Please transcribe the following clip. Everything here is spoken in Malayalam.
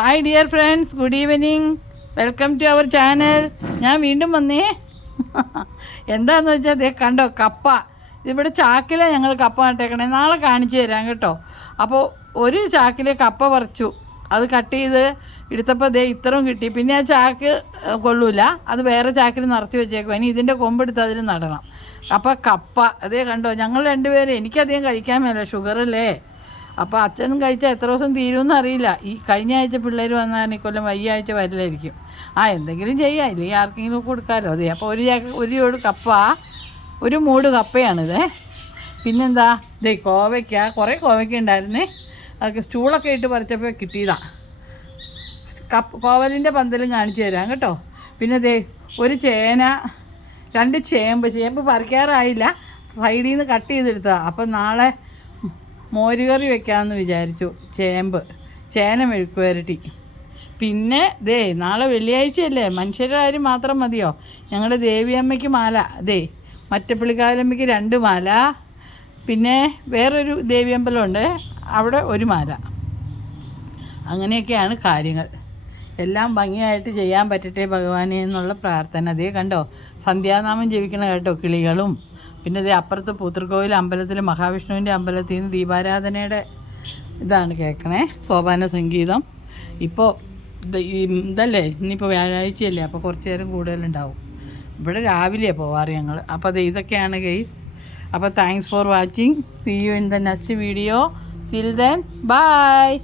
Hi dear friends, good evening. Welcome to our channel. ഞാൻ വീണ്ടും വന്നേ. എന്താണെന്ന് വെച്ചാൽ ദേ കണ്ടോ, കപ്പ. ഇവിടെ ചാക്കിലാണ് ഞങ്ങൾ കപ്പ നട്ടേക്കണേ. നാളെ കാണിച്ചു തരാം കേട്ടോ. അപ്പോൾ ഒരു ചാക്കിൽ കപ്പ പറിച്ചു, അത് കട്ട് ചെയ്ത് എടുത്തപ്പോൾ ദേ ഇത്രയും കിട്ടി. പിന്നെ ആ ചാക്ക് കൊള്ളൂല, അത് വേറെ ചാക്കിൽ നിറച്ച് വെച്ചേക്കും. ഇനി ഇതിൻ്റെ കൊമ്പെടുത്ത് അതിൽ നടണം. അപ്പോൾ കപ്പ അതേ കണ്ടോ. ഞങ്ങൾ രണ്ടുപേരും, എനിക്കധികം കഴിക്കാൻ മേല, ഷുഗറല്ലേ. അപ്പോൾ അച്ഛനും കഴിച്ചാൽ എത്ര ദിവസം തീരുമെന്ന് അറിയില്ല. ഈ കഴിഞ്ഞ ആഴ്ച പിള്ളേർ വന്നാൽ ഇക്കൊല്ലം ഈ ആഴ്ച വരില്ലായിരിക്കും. എന്തെങ്കിലും ചെയ്യാം, ഇല്ലെങ്കിൽ ആർക്കെങ്കിലും കൊടുക്കാമല്ലോ. അതെ, അപ്പോൾ ഒരു ചോട് കപ്പ, ഒരു മൂട് കപ്പയാണിത്. പിന്നെന്താ, ഇതേ കോവയ്ക്ക, കുറേ കോവയ്ക്ക ഉണ്ടായിരുന്നേ. അതൊക്കെ സ്റ്റൂളൊക്കെ ഇട്ട് പറിച്ചപ്പോൾ കിട്ടിയതാണ്. കോവലിൻ്റെ പന്തലും കാണിച്ചു തരാം കേട്ടോ. പിന്നെ ദേ ഒരു ചേന, 2 ചേമ്പ് പറിക്കാറായില്ല, സൈഡിൽ നിന്ന് കട്ട് ചെയ്തെടുത്തതാണ്. അപ്പം നാളെ മോരുകറി വെക്കാമെന്ന് വിചാരിച്ചു. ചേന മെഴുക്ക് പുരട്ടി. പിന്നെ ദേ നാളെ വെള്ളിയാഴ്ചയല്ലേ, മനുഷ്യരുടെ കാര്യം മാത്രം മതിയോ. ഞങ്ങളുടെ ദേവിയമ്മയ്ക്ക് മാല, മറ്റപ്പള്ളിക്കാവിലമ്മയ്ക്ക് 2 മാല, പിന്നെ വേറൊരു ദേവിയമ്പലമുണ്ട്, അവിടെ 1 മാല. അങ്ങനെയൊക്കെയാണ് കാര്യങ്ങൾ. എല്ലാം ഭംഗിയായിട്ട് ചെയ്യാൻ പറ്റട്ടെ ഭഗവാനെ എന്നുള്ള പ്രാർത്ഥന. അതേ കണ്ടോ, സന്ധ്യാനാമം ജപിക്കണ കേട്ടോ കിളികളും. പിന്നെ അതേ അപ്പുറത്ത് പൂത്തൃക്കോവിൽ അമ്പലത്തിൽ, മഹാവിഷ്ണുവിൻ്റെ അമ്പലത്തിൽ നിന്ന് ദീപാരാധനയുടെ ഇതാണ് കേൾക്കണേ, സോപാന സംഗീതം. ഇപ്പോൾ ഇതല്ലേ, ഇന്നിപ്പോൾ വ്യാഴാഴ്ചയല്ലേ, അപ്പോൾ കുറച്ച് നേരം കൂടുതലുണ്ടാവും. ഇവിടെ രാവിലെയാണ് പോവാറ് ഞങ്ങൾ. അപ്പോൾ അത് ഇതൊക്കെയാണ് ഗൈസ്. അപ്പോൾ thanks for watching. See you in the next video. Till then, bye.